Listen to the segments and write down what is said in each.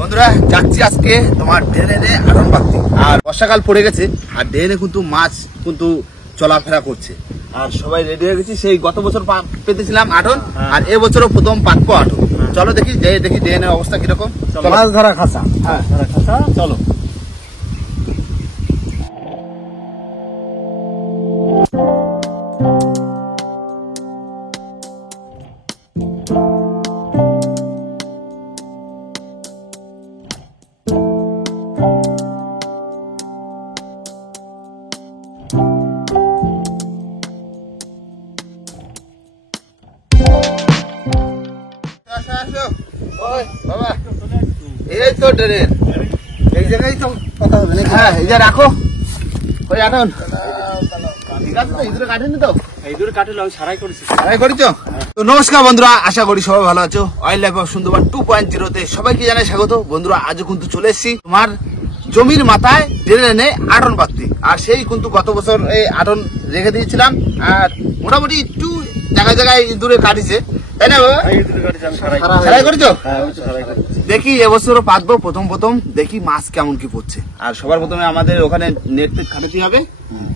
বন্ধুরা যাচ্ছি আজকে তোমার ড্রেনে আটন পাততে। আর বর্ষাকাল পড়ে গেছে আর ড্রেনে কিন্তু মাছ কিন্তু চলাফেরা করছে আর সবাই রেডি হয়ে গেছি। সেই গত বছর পেতেছিলাম আটন আর এবছরও প্রথম পাতবো আটন। চলো দেখি দেখি ড্রেনের অবস্থা কিরকম। মাছ ধরা খাঁচা, হ্যাঁ ধরা খাঁচা, চলো। বাবা এই তো ড্রেন, এই জায়গায় তো কথা হবে নাকি? হ্যাঁ এই যে রাখো ওই আটন। ঠিক আছে তো, ইঁদুরে কাটেনি তো? ইঁদুরে কাটলে আমি সারাই করেছি। সারাই করেছো তো? নমস্কার বন্ধুরা, আশা করি সবাই ভালো আছো। ওয়াইল্ড লাইফ অফ সুন্দরবন 2.0 সবাইকে জানাই স্বাগত। বন্ধুরা আজও কিন্তু চলে এসেছি তোমার জমির মাথায় ড্রেনে আটন পাততে। আর সেই কিন্তু গত বছর এই আটন রেখে দিয়েছিলাম আর মোটামুটি একটু জায়গায় জায়গায় ইঁদুরে কাটিছে, তাই না বাবা? সারাই করেছো? দেখি এবছরও পাতবো প্রথম প্রথম, দেখি মাছ কেমন কি পড়ছে। আর সবার প্রথমে আমাদের ওখানে নেট খাটাতে হবে।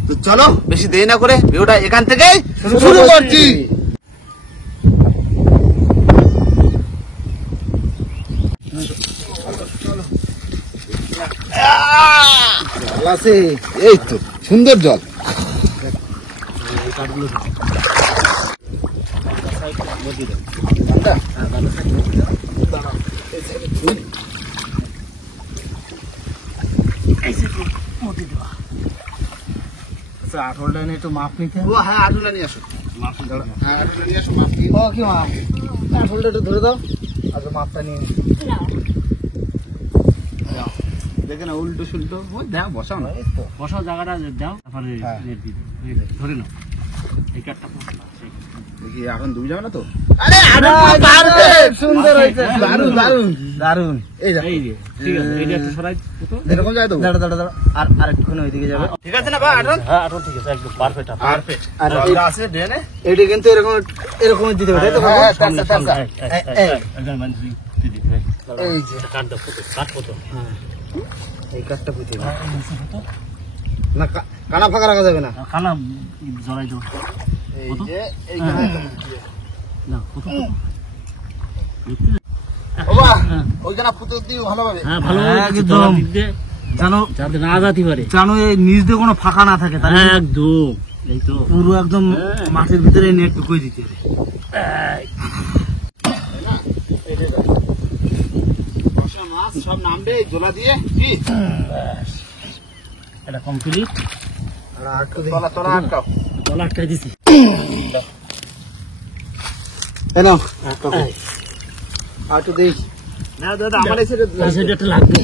তো চলো বেশি দেরি না করে ভিডিওটা এখান থেকেই শুরু করছি। এই তো সুন্দর জল। আঠলটা নিয়ে একটু মাপ নিতে ও হ্যাঁ আটুলা নিয়ে আসো। মাপ ধরো। হ্যাঁ আটুলা নিয়ে আসো, মাপ কি? ও কি মাপ? আঠলটা একটু ধরে দাও। আচ্ছা মাপটা নিয়ে দেখে না উল্টো সুল্টো দেখ বসাও না। বসাও, জায়গাটা দাও, তারপরে নেট দিয়ে দাও। এই দেখো, ধরে নাও। এই কাঠটা দেখি এখন ডুবে যাবে না তো? সুন্দর হয়েছে, দারুন দারুন দারুন। এই যা এই যে ঠিক আছে, এইটা একটু সরাই তো। এরকম যায় তো? দাঁড়া দাঁড়া দাঁড়া, আর একটুখানি ওইদিকে যাবে। ঠিক আছে না বা আটন? হ্যাঁ আঠল ঠিক আছে, একদম পারফেক্ট। পারফেক্ট। আর আর এই- আছে ড্রেনে এইটা কিন্তু এরকম এরকম দিতে হবে, তাই তো? হ্যাঁ, বাবা? তারসা, তারসা। এই যে এই কাঠটা পুঁতে দাও। না কানা ফাঁকা রাখা যাবে না। কানা জড়াই দেবো এই যে এইখানে না কত বাবা ওইখানে পুঁতে দিই ভালোভাবে। হ্যাঁ ভালো একদম। জানো যাতে না যাতে পারে জানো এই নিচ দিয়ে কোনো ফাঁকা না থাকে, তাহলে একদম এই তো পুরো একদম মাটির ভিতরে নেট ঢুকিয়ে দিতে হবে। বর্ষা মাছ সব নামবে এই জোলা দিয়ে কি এটা কমপ্লিট। আর আটকে দিই। তলা তলা আটকাও। তলা আটকাই দিছি। এই নাও, আটকে দিই। না দাদা আমার এসে এই সাইডে একটা লাগবে।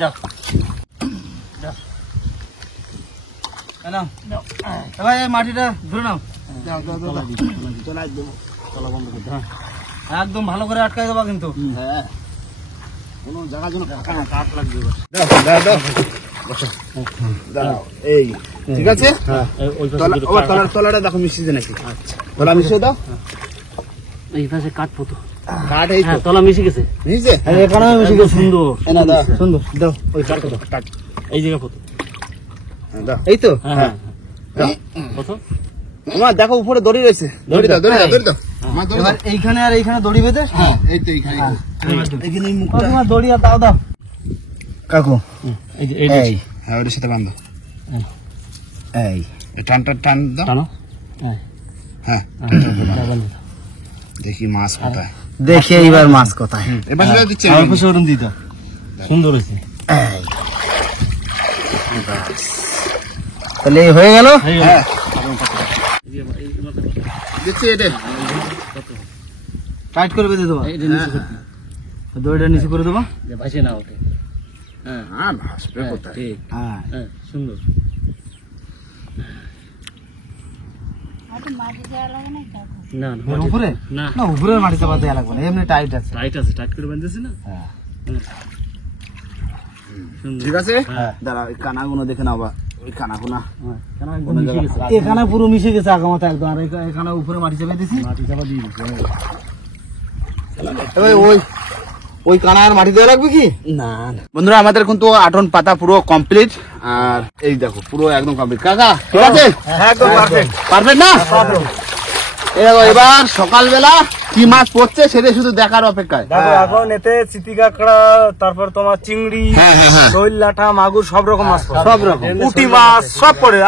যাও এই নাও। এবার এই মাটিটা ধরে নাও। দাও দাও দাও তলা দেবো। তলা বন্ধ করতে। হ্যাঁ একদম ভালো করে আটকাই দেবা কিন্তু। হ্যাঁ কোনো জায়গা যেন ফাঁকা না। কাঠ লাগবে এবার। দাও দাও দাও বসো দাও। এই ঠিক আছে। হ্যাঁ ওই তলা ও পাশে তলার তলাটা দেখো মিশিয়ে নাকি? আচ্ছা তলা মিশিয়ে দাও। এই পাশে কাঠ পতো। কাঠ এই তো হ্যাঁ তলা মিশে গেছে। নিচে। এখানে বেশি একদম সুন্দর এই না দাও সুন্দর দাও। ওই কাঠ পতো কাঠ এই জায়গা পতো। দাও। এই তো হ্যাঁ হ্যাঁ কত তোমার দেখো উপরে দড়ি রয়েছে। দড়ি দাও দড়ি দাও দড়ি দাও। আমার দড়ি এবার দাও। এইখানে আর এইখানে দড়ি বেঁধে। হ্যাঁ এই তো এইখানে এখানে এই মুখটা তোমার দড়ি আর দাও দাও কাকু। এই যে এই যে হ্যাঁ ওটার সাথে বাঁধো। এই এই টানটা টান দাও। টানো হ্যাঁ হ্যাঁ ডাবল দেখি মাছ কোথায়। দেখে এইবার মাছ কোথায়। এবার সেটা দিচ্ছি আর কিছু ওরম দিই দাও। সুন্দর হয়েছে। এই তাহলে এই হয়ে গেল। হ্যাঁ দিচ্ছি এটা। টাইট করে বেঁধে দেবো। এইটা নিচে করতে। দড়িটা নিচে করে দেবো। যে ভাসে না ওঠে। হ্যাঁ আর ভাসবে কোথায়? ঠিক হ্যাঁ হ্যাঁ সুন্দর। না না এর উপরে না না উপরে মাটিতে বাঁধতে লাগবে না, এমনি টাইট আছে। টাইট আছে টাইট করে বাঁধতেছি না। হ্যাঁ সুন্দর। ঠিক আছে। হ্যাঁ। দাঁড়া ওই কানাগুলো দেখে নাও বা ওই কানাগুনা। হ্যাঁ কেন একদম মিশে গেছে। এখানে পুরো মিশে গেছে আগামাতে একদম। আর এখানে উপরে মাটি চেপে দিছি। মাটি চাপা দিয়ে দিচ্ছি। এবার ওই ওই কানায় মাটি দেওয়া লাগবে কি? না না বন্ধুরা আমাদের কিন্তু আটন পাতা পুরো কমপ্লিট, আর এই দেখো পুরো একদম কমপ্লিট। কাকা ঠিক আছে? একদম পারফেক্ট। পারফেক্ট না? এই দেখো এবার সকালবেলা কি মাছ পড়ছে সেটা শুধু দেখার অপেক্ষায়। দেখো এখন এতে চিতি কাঁকড়া, তারপর তোমার চিংড়ি, হ্যাঁ, হ্যাঁ, হ্যাঁ। শৈল লাঠা, মাগুর সব রকম মাছ পড়ে। সব রকম। পুঁটি মাছ সব পড়ে,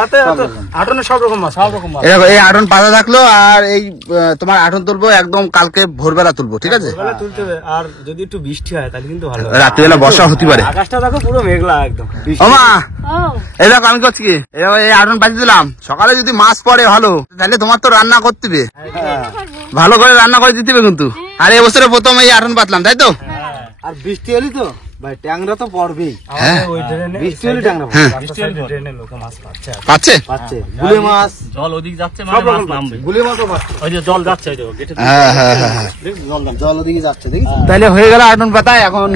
আটনে সব রকম মাছ। এই দেখো এই আটন পাতা থাকলো, আর এই তোমার আটন তুলবো একদম কালকে ভোরবেলা তুলবো, ঠিক আছে? সকালে তুলতে হবে, আর যদি একটু বৃষ্টি হয় তাহলে কিন্তু ভালো। রাত্রিবেলা বর্ষা হতে পারে। আকাশটা দেখো পুরো মেঘলা একদম। ওমা এই দেখো আমি করছি কি, এই দেখো এই আটন পাতি দিলাম, সকালে যদি মাছ পড়ে ভালো, তাহলে তোমার তো রান্না করতে হবে, ভালো করে রান্না করে দিতে হবে কিন্তু। আর এই বছরে প্রথম এই আটন পাতলাম, তাই তো? আর বৃষ্টি হলি তো ভাই ট্যাংরা তো পড়বেই। হ্যাঁ। ওই ড্রেনে বৃষ্টি হলি ট্যাংরা পড়ে। হ্যাঁ। বৃষ্টি হলি ড্রেনে লোকে মাছ পাচ্ছে। পাচ্ছে? পাচ্ছে গুলে মাছ, জল ওদিক যাচ্ছে সব মানে মাছ রকম নামবে। গুলে মাছও পাচ্ছে। ওই যে জল যাচ্ছে, ওই যে গেটে হ্যাঁ, হ্যাঁ, হ্যাঁ, হ্যাঁ। জল ওদিকে যাচ্ছে দেখি। তাহলে হয়ে গেল আটন পাতা। এখন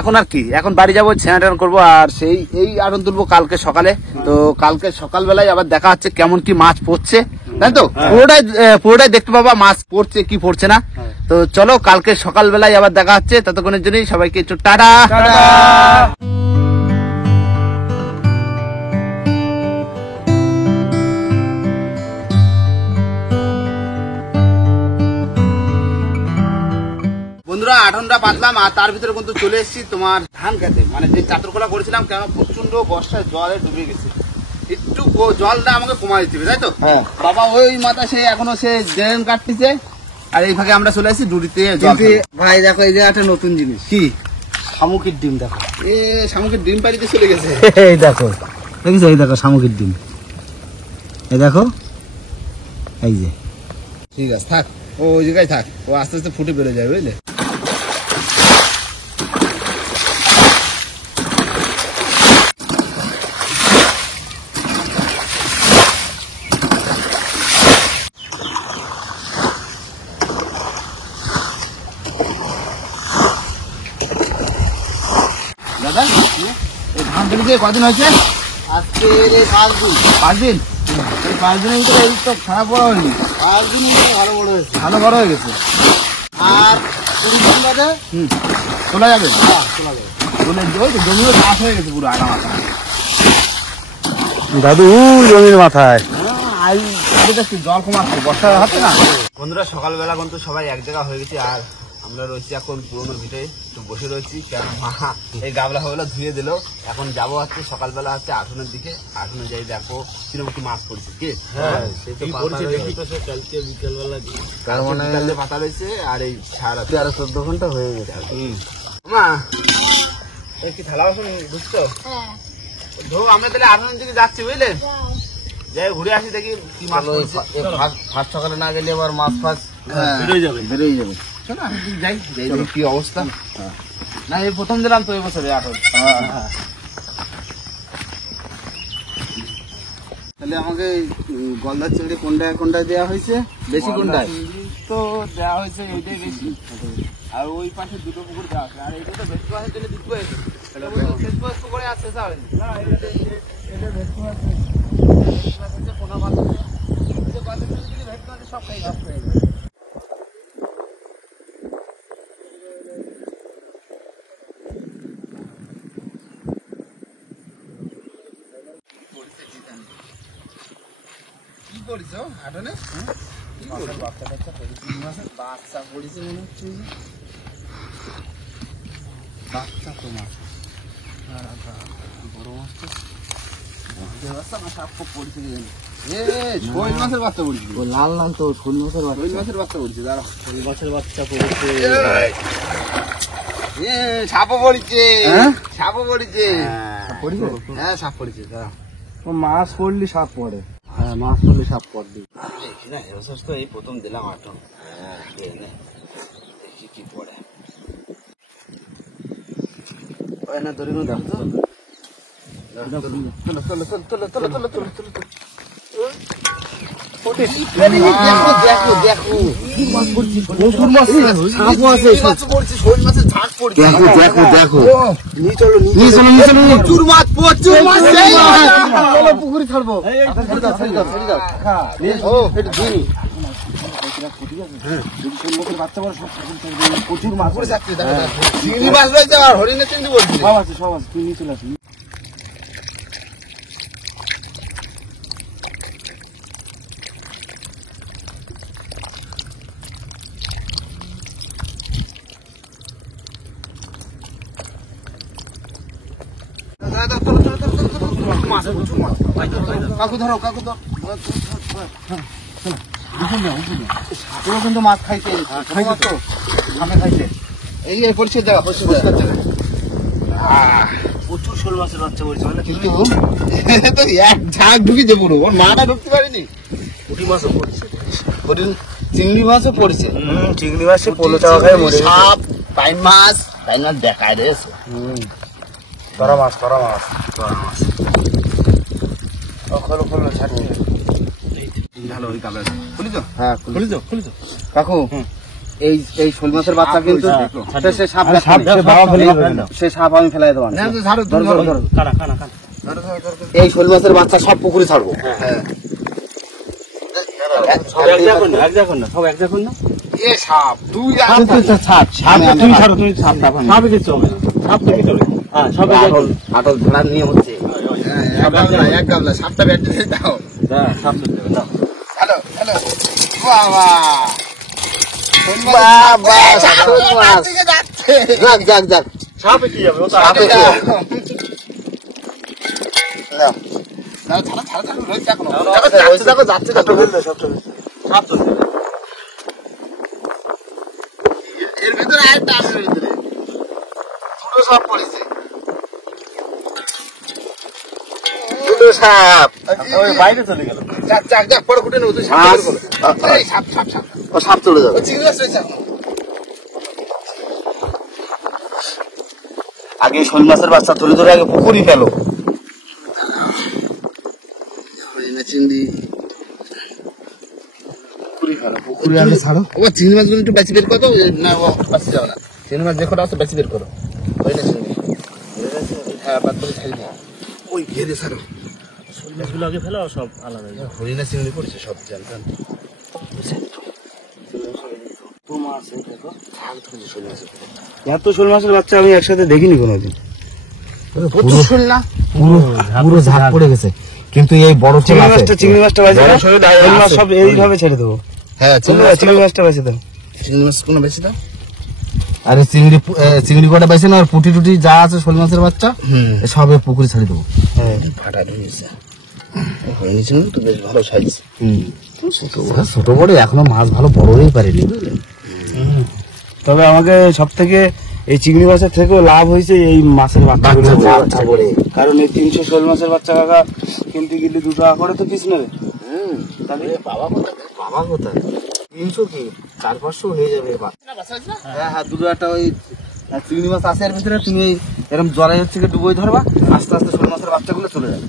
এখন আর কি, এখন বাড়ি যাবো, স্নান করবো, আর সেই এই আটন তুলবো কালকে সকালে। তো কালকে সকালবেলায় আবার দেখা হচ্ছে কেমন কি মাছ পড়ছে, তাই তো? পুরোটাই দেখতে পাবা মাছ পড়ছে কি পড়ছে না। তো চলো কালকে সকালবেলায় আবার দেখা হচ্ছে, ততক্ষণের জন্যই সবাইকে একটু টাটা। বন্ধুরা আটনটা পাতলাম, আর তার ভিতরে কিন্তু চলে এসেছি তোমার ধান খেতে, মানে যে চাতরকলা করেছিলাম, কেন প্রচন্ড বর্ষায় জলে ডুবে গেছে, একটু জলটা আমাকে কমাই দিতে হবে, তাই তো? হ্যাঁ। বাবা ওই মাথা সে এখনো সে ড্রেন কাটতেছে, আর এই ফাঁকে আমরা চলে আসছি ডুরিতে জল খাবো। ভাই দেখো এই যে একটা নতুন জিনিস, কি? শামুকের ডিম দেখো। এ শামুকের ডিম পাড়িতে চলে গেছে। এই দেখো দেখেছো, এই দেখো শামুকের ডিম, এই দেখো এই যে। ঠিক আছে থাক, ও ওই জায়গায় থাক, ও আস্তে আস্তে ফুটে বেরো যায়, বুঝলে? দাদা এই ধান তুলিতে কদিন হয়েছে? আজকে 5 দিন। 5 দিন? এই 5 দিনের ভিতরে এই তো খারাপ বড় হয়নি, 5 দিন ভালো বড় হয়েছে। ভালো বড় হয়ে গেছে। আর 20 দিন বাদে তোলা যাবে? চলে যাবে। তোলে ওই তো জমিও চাষ হয়ে গেছে পুরো আগা মাথা। দাদু জমির মাথায়। জল কমাচ্ছে, বর্ষা হচ্ছে না। বন্ধুরা সকালবেলা কিন্তু সবাই এক জায়গা হয়ে গেছে, আর আমরা রয়েছি এখন পুরোনো ভিটে একটু বসে রয়েছি, কেন মা এই গাবলা ফাবলা ধুয়ে দিল। এখন যাবো হচ্ছে সকালবেলা হচ্ছে আটনের দিকে, আটনে যাই দেখো কিরকম কি মাছ পড়ছে। কি পড়ছে দেখি তো, সে কালকে বিকেলবেলা তার মানে পাতা রয়েছে, আর এই সারা 13-14 ঘন্টা হয়ে গেছে। মা এই কি থালা বাসন বুঝছো? ধো আমরা তাহলে আটনের দিকে যাচ্ছি, বুঝলেন? যাই ঘুরে আসি দেখি কি মাছ পড়ছে। ফার্স্ট সকালে না গেলে আবার মাছ ফাছ বেরোয় যাবে। বেরোই যাবে। চলো আমি যাই যাই দেখি কি অবস্থা। না এই প্রথম দিলাম তো এই বছরে আটন। তাহলে আমাকে গলদার চিংড়ি কোনটায় কোনটায় দেওয়া হয়েছে, বেশি কোনটায়? তো দেওয়া হয়েছে এইটাই বেশি, আর ওই পাশে দুটো পুকুর দেওয়া আছে, আর এইটা তো ভেটকি মাছের জন্য দিতে হয়েছে। পুকুরে আছে সব খাই নষ্ট হয়ে যাবে। কি করিস আটনে? বাচ্চা পড়েছে মনে হচ্ছে, বাচ্চা তো মাছ বড় মাছ তো শোল মাছের বাচ্চা পড়ছে, লাল লাল তো শোল মাছের বাচ্চা। শোল মাছের বাচ্চা পড়ছে, দাঁড়া শোল মাছের বাচ্চা পড়েছে। সাপও পড়ছে, হ্যাঁ? সাপও পড়ছে, পড়েছে? হ্যাঁ সাপ পড়ছে, দাঁড়া মাছ পড়লি সাপ পড়ে। হ্যাঁ মাছ পড়লি সাপ পড়লি। তো এই প্রথম দিলাম আটন, দেখি কি পড়ে। না ধরে নো দেখো দেখো দেখো কি মাছ পড়ছে, প্রচুর মাছ, সাপও আছে, মাছ পড়ছে, শোল মাছের ঝাঁক পড়ছে। দেখো দেখো দেখো নিয়ে চলো নিয়ে চলো নিয়ে চলো। প্রচুর মাছ, প্রচুর মাছ, সেই মাছ। চলো পুকুরে ছাড়বো। ছেড়ে দাও, ছেড়ে দাও, ছেড়ে দাও। ও এটা দিই প্রচুর মাছ পড়েছে। চিংড়ি মাছ রয়েছে আর হরিণের চিংড়ি বলছি। সব আছে সব আছে, তুই নিয়ে চলে আসবি। কাকু ধরো, কাকু ধরো। সাপেও কিন্তু মাছ খাইছে, সামনে খাইছে। এই যে পরিষ্কার জায়গা, পরিষ্কার জায়গা। প্রচুর শোল মাছের বাচ্চা বলছে, মানে কিন্তু তো এক ঝাঁক ঢুকেছে পুরো, ওর মাটা ঢুকতে পারিনি। পুঁটি মাছও পড়ছে। হরিণ, চিংড়ি মাছও পড়েছে। চিংড়ি মাছ পোলো চাওয়া খায় মরে গেছে। সাপ, পাইন মাছ দেখায় রয়েছে। করা মাছ, করা মাছ, করা মাছ। ও খোলো খোলো, ছাড়িয়ে ভালো ওই কাবে খুলি তো। হ্যাঁ খুলি তো। কাকু এই শোল মাছের বাচ্চা কিন্তু সে সাপ সে সাপ আমি ফেলাই দেবো না, তো ছাড়ো, তুমি ধরো। কানা কানা কানা। এই শোল মাছের বাচ্চা সব পুকুরে ছাড়বো। হ্যাঁ। সব এক জায়গা না, এক জায়গা না, সব এক জায়গা না। এ সাপ, দুই সাপ তুমি ছাড়ো, তুমি সাপে কিছু হবে না, সাপ তো কিছু হবে। হ্যাঁ, সব এক জায়গা। আটল ধরার নিয়ম হচ্ছে এক গাবলা, সাপটা ব্যাট দিয়ে দাও। হ্যাঁ, সাপ তো দেবে না। Hello, hello. বাবা, বাবা, শোল মাছ। থেকে যাচ্ছে। যাক সাপে কি যাবে? ও তো সাপে আগে কি দাও। যাবে? দাও, ছাড়ো, রয়েছে এখনো। যাচ্ছে সাপ তো ফেলবে, সাপ তো ফেলবে। সাপ তো দেবে। এর ভিতরে আরেকটা আছে, এর ভিতরে ছোট সাপ পড়েছে। দুটো সাপ। ওই বাইরে চলে গেল। যাক, পরে খুঁটে নেবো, তুই সাপ মাছ। বের করো। এই সাপ। ও সাপ চলে যাবে। ও চিংড়ি মাছ রয়েছে এখনো। আগে শোল মাছের বাচ্চা তুলে ধরে আগে পুকুরি ফেলো। হরিণা চিংড়ি পুকুরে আগে ছাড়ো। ও চিংড়ি মাছগুলো একটু বেশি বের করো। না, ও বাঁচতে যাও না। চিংড়ি মাছ দেখো আছে, বেশি বের করো। হরিণা চিংড়ি, হ্যাঁ, বাদ করে ছাড়ি দাও। ওই ঘেরে ছাড়ো। শোল মাছগুলো আগে ফেলো, সব আলাদা হয়ে যাবে। হরিণা চিংড়ি পড়ছে সব, জানতাম। এত শোল মাছের বাচ্চা আমি একসাথে দেখিনি কোনোদিন। প্রচুর শোল না। পুরো ঝাঁক পড়ে গেছে, কিন্তু এই বড় চিংড়ি মাছটা বাজে না? শোল মাছ সব এইভাবে ছেড়ে দেবো। হ্যাঁ, চিংড়ি মাছটা বাজে দাও। চিংড়ি মাছ কোনো বেশি দাও। আরে চিংড়ি কটা পাইছে না, আর পুটি টুটি যা আছে শোল মাছের বাচ্চা সবে পুকুরে ছাড়ি দেবো। হ্যাঁ, ফাটা ঢুকেছে। হরিণা চিংড়ি তো বেশ ভালো সাইজ। ছোট বড় এখনো মাছ ভালো বড়ই পারেনি। তবে আমাকে সব থেকে এই চিংড়ি মাছের থেকেও লাভ হয়েছে এই মাছের বাচ্চাগুলো। কারণ এই 300 শোল মাছের বাচ্চা কাকা কিনতে গেলে 2 টাকা করে তো পিস নেবে। তাহলে বাবা কোথায় 300 কি 400-500 হয়ে যাবে। হ্যাঁ, দুটো একটা ওই চিংড়ি মাছ আছে এর ভিতরে, তুমি এরকম জলে হচ্ছে ডুবোই ধরবা, আস্তে আস্তে শোল মাছের বাচ্চাগুলো চলে যাবে।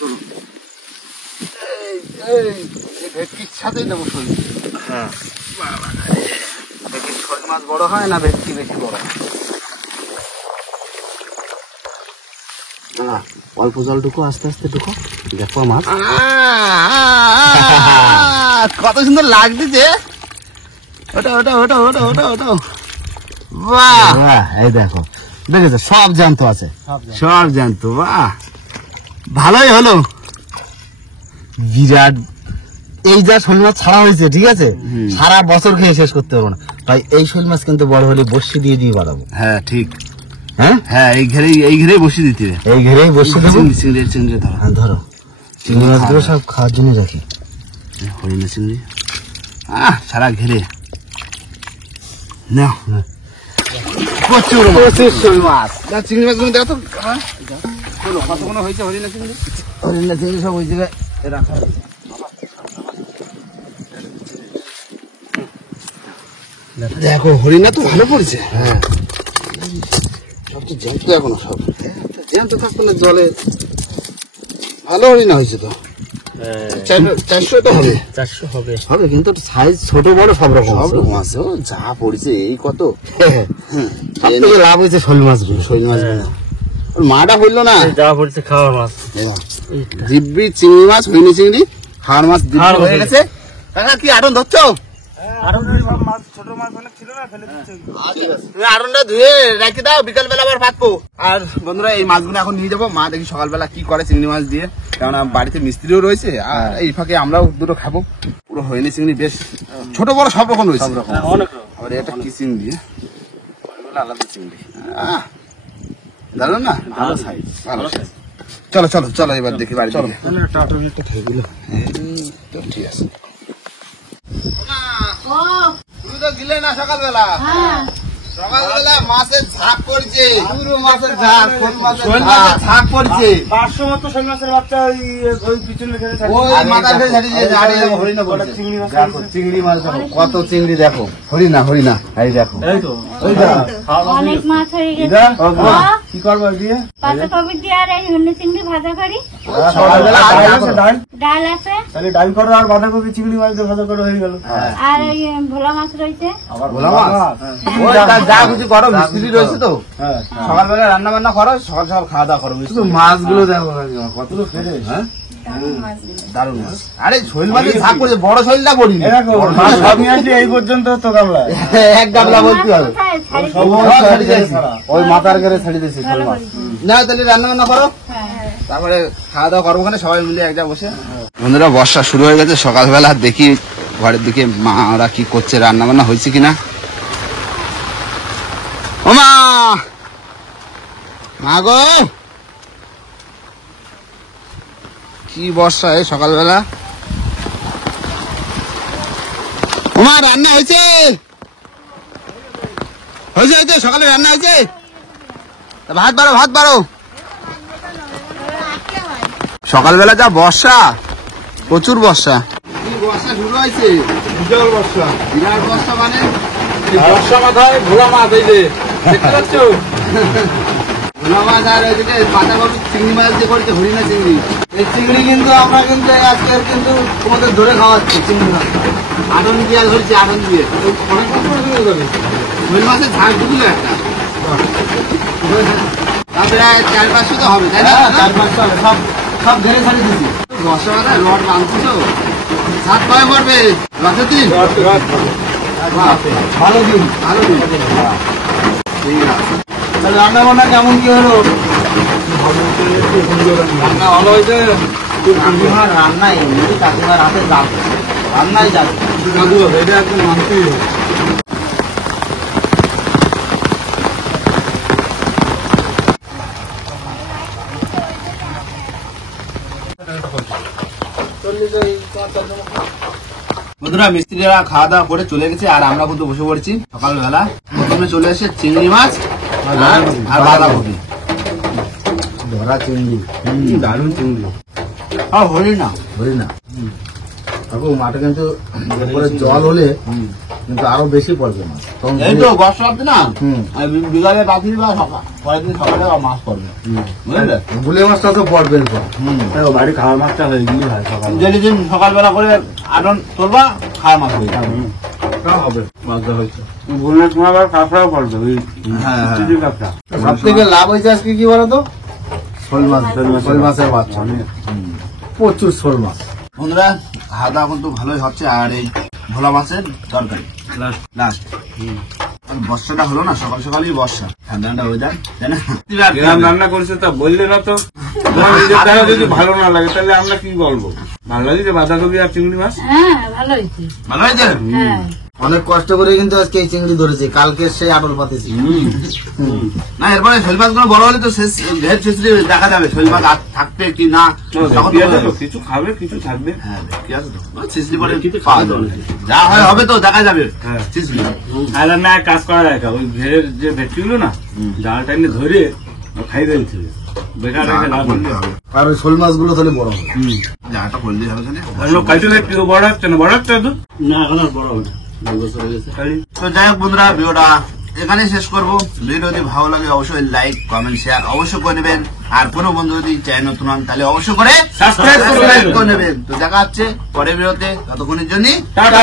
চলুন। এই ভেটকির সাথেই দেবো শোল। হ্যাঁ, দেখি শোল মাছ বড় হয় না ভেটকি বেশি বড় হয়। অল্প জল ঢুকো, আস্তে আস্তে ঢুকো, দেখো মাছ। কত সুন্দর লাগতেছে। ওটা। বাহ, এই দেখো, দেখেছো সব জ্যান্ত আছে, সব জানতো। বাহ, ভালোই হলো। বিরাট। এই যা শোল মাছ ছাড়া হয়েছে, ঠিক আছে, সারা বছর খেয়ে শেষ করতে পারবো না। তাই এই শোল মাছ কিন্তু বড় হলে বসি দিয়ে বাড়াবো। হ্যাঁ, ঠিক। হ্যাঁ, এই ঘেরেই বসিয়ে দিতে হবে। এই ঘেরেই বসে দেবো। চিংড়ি ধরো। হ্যাঁ, ধরো। চিংড়ি মাছগুলো সব খাওয়ার জন্য রাখি। হরিণা চিংড়ি সারা ঘেরে নাও। প্রচুর শোল মাছ। চিংড়ি মাছগুলো দেখো তো। কতগুলো হয়েছে হরিণা চিংড়ি? হরিণা চিংড়ি সব ওই জায়গায় রাখা। দেখো হরিণা তো ভালো পড়েছে। হ্যাঁ, সব তো জ্যান্ত এখনো, সব জ্যান্ত থাকতো না জলে। ভালো হরিণা হয়েছে তো। 400 তো হবে। 400 হবে। হবে, কিন্তু সাইজ ছোট বড় সব রকম সব আছে। রকম আছে। ও যা পড়েছে এই কত। সব থেকে লাভ হয়েছে শোল মাছগুলো। শৈল মাছগুলো ওর মাটা হইলো না। যা পড়ছে খাওয়ার মাছ। জিব্বি চিংড়ি মাছ, হরিণা চিংড়ি, হাড় মাছ দিব্যি হাড় হয়ে হয়ে গেছে। কাকা কি আটন ধরছো? মাছ ছোট মাছ অনেক ছিল না, ফেলে দিচ্ছে। তুমি আটনটা ধুয়ে রেখে দাও, বিকাল বেলা আবার ভাতবো। আর বন্ধুরা এই মাছগুলো এখন নিয়ে যাবো, মা দেখি সকালবেলা কি করে চিংড়ি মাছ দিয়ে, কারণ বাড়িতে মিস্ত্রিও রয়েছে আর এই ফাঁকে আমরাও দুটো খাবো। পুরো হয়নি চিংড়ি, বেশ ছোট বড় সব রকম রয়েছে। আবার এটা কি চিংড়ি, আলাদা চিংড়ি, দারুন না, ভালো সাইজ, ভালো সাইজ। চলো চলো চলো এবার দেখি বাড়ি চলো। ঠিক আছে, তুমি তো গিলে না সকালবেলা? সকালবেলা মাছের ঝাঁক পড়ছে, পুরো মাছের ঝাঁক, শোল মাছের ঝাঁক পড়ছে। 500 মতো শোল মাছের বাচ্চা ওই পিছনে ফেলে ছাড়িয়ে ওই মাথার ফেলে ছাড়িয়ে দিয়েছে, আর এই দেখো হরিণা পড়ছে। চিংড়ি মাছ দেখো চিংড়ি মাছ, দেখো কত চিংড়ি, দেখো হরিণা হরিণা, এই দেখো এই তো ওই দেখো। অনেক মাছ হয়ে গেছে। এটা কি করবো দিয়ে পাতাকপি দিয়ে আর এই হন্যে চিংড়ি ভাজা করি, সকালবেলা আর ডাল দেখো। আছে, ডাল ডাল আছে, তাহলে ডাল করো আর বাঁধাকপি চিংড়ি মাছ দিয়ে ভাজা করে হয়ে গেল। আর ওই ভোলা মাছ রয়েছে। ভোলা মাছ, ওই যা কিছু করো, মিস্ত্রি রয়েছে তো, হ্যাঁ সকালবেলা রান্না বান্না করো, সকাল সকাল খাওয়া দাওয়া করো। শুধু মাছগুলো দেখো কত ফ্রেশ। হ্যাঁ দারুণ মাছ। আরে শৈল মাছের ঝাঁক পড়ছে, বড় শৈলটা করি এরকম মাছ সব নিয়ে আসি এই পর্যন্ত তো গামলা এক গামলা বলতে হবে। কোথায় ছাড়ি সব ছাড়ি দিয়েছি। ওই মাথার ঘরে ছাড়ি দিয়েছি শোল মাছ। না তাহলে রান্না বান্না করো, হ্যাঁ। তারপরে খাওয়া দাওয়া করবো ওখানে সবাই মিলে এক জায়গায় বসে। বন্ধুরা বর্ষা শুরু হয়ে গেছে, সকালবেলা দেখি ঘরের দিকে মা ওরা কি করছে, রান্না বান্না হয়েছে কিনা। ও মা, মা গো, কি বর্ষা এই সকালবেলা। ও মা, রান্না হয়েছে? হয়েছে হয়েছে, সকালে রান্না হয়েছে? তা ভাত বাড়ো ভাত বাড়ো। সকালবেলা যা বর্ষা, প্রচুর বর্ষা। কি বর্ষা শুরু হয়েছে, বিশাল বর্ষা। বিরাট বর্ষা, মানে বর্ষা মাথায় ভোলা মাছ এই যে দেখতে পাচ্ছ? ভোলা মাছ আর ওইদিকে পাতাকপি চিংড়ি মাছ দিয়ে করেছে, হরিণা চিংড়ি। এই চিংড়ি কিন্তু আমরা কিন্তু আজকে কিন্তু তোমাদের ধরে খাওয়াচ্ছি চিংড়ি মাছ। আটন দিয়ে ধরছি, আটন দিয়ে অনেক কষ্ট করে দিয়ে যাবে। শৈল মাছের ঝাঁক ঢুকলো একটা, তারপরে 4-500 তো হবে, তাই না? হ্যাঁ 4-5টা হবে, সব সব ধরে ছাড়ি দিচ্ছি। বর্ষা মাথায় রড বাঁধছিস, সাত কয় পড়বে, রথের দিন। বাহ, ভালো দিন। ভালো দিন। ঠিক আছে, তাহলে রান্না বান্না কেমন কি হলো? রান্না ভালো হয়েছে। কাকিমার রান্না এমনি, কাকিমার হাতে দাম, রান্নাই যাবে। দাদু এটা একদম মানতেই হবে। বন্ধুরা মিস্ত্রিরা খাওয়া দাওয়া করে চলে গেছে, আর আমরা কিন্তু বসে পড়েছি সকালবেলা। প্রথমে চলে এসে চিংড়ি মাছ আর বাঁধাকপি, ধরা চিংড়ি, দারুণ চিংড়ি। আর হরিণা। হরিণা কাকু মাঠে কিন্তু উপরে জল হলে কিন্তু আরো বেশি পড়বে মাছ। তখন এই তো বর্ষা হচ্ছে না, হুম। আর বিকালে রাত্রি বা সকাল, পরের দিন সকালে আবার মাছ পড়বে, বুঝলে? গুলে মাছটা তো পড়বে বাড়ি খাওয়ার মাছটা হয়ে গেলে হয় সকাল যেদিন সকালবেলা করে আটন তোলবা, খাওয়া মাছ হয়ে যাবে। হবে মাছটা হয়েছে। গুলের সময় আবার কাঁকড়াও পড়বে ওই হ্যাঁ, হ্যাঁ। চিঠি কাঁকড়া। সব থেকে লাভ হয়েছে আজকে কি বলতো, শোল মাছ। শোল মাছের বাচ্চা প্রচুর শোল মাছ। বন্ধুরা খাওয়া দাওয়া কিন্তু ভালোই হচ্ছে, আর এই ভোলা মাছের তরকারি লাস্ট। বর্ষাটা হলো না, সকাল সকালই বর্ষা, ঠান্ডা ঠান্ডা ওয়েদার, তাই না? গ্রাম রান্না করেছে তা বললে না তো। তোমার নিজের দ্বারা যদি ভালো না লাগে তাহলে আমরা কি বলবো? ভালো লাগছে বাঁধাকপি আর চিংড়ি মাছ। হ্যাঁ ভালো হয়েছে। ভালো হয়েছে? হ্যাঁ অনেক কষ্ট করে কিন্তু আজকে এই চিংড়ি ধরেছি, কালকে সেই আটল পাতেছি। না এরপরে শৈল মাছ গুলো বড় হলে তো শেষ ঢের শেষে দেখা যাবে শৈল মাছ আর থাকবে কি না, তখন তো বোঝা যাবে। কিছু খাবে কিছু থাকবে। হ্যাঁ কি আছে তো, ওই ছিচড়ি পরে পাওয়া যাবে, যা হয় হবে তো, দেখা যাবে। হ্যাঁ। ছিচড়ি আর না এক কাজ করা যায়, ওই ভেড়ের যে ভেটকিগুলো না জাল টাইনে ধরে খাই দিতে বেকার রেখে লাভ করলে হবে, আর ওই শোল মাছগুলো তাহলে বড় হবে। যাটা করলেই হবে। কালকে বড় হচ্ছে না, বড় হচ্ছে তো না এখন আর বড় হবে, 2 বছর হয়ে গেছে। তো যাই হোক বন্ধুরা, ভিডিওটা এখানে শেষ করবো। ভিডিও যদি ভালো লাগে অবশ্যই লাইক কমেন্ট শেয়ার অবশ্যই করে নেবেন, আর কোনো বন্ধু যদি চ্যানেল নতুন হন তাহলে অবশ্যই করে সাবস্ক্রাইব করে নেবেন। তো দেখা হচ্ছে পরের ভিডিওতে, ততক্ষণের জন্য টাটা।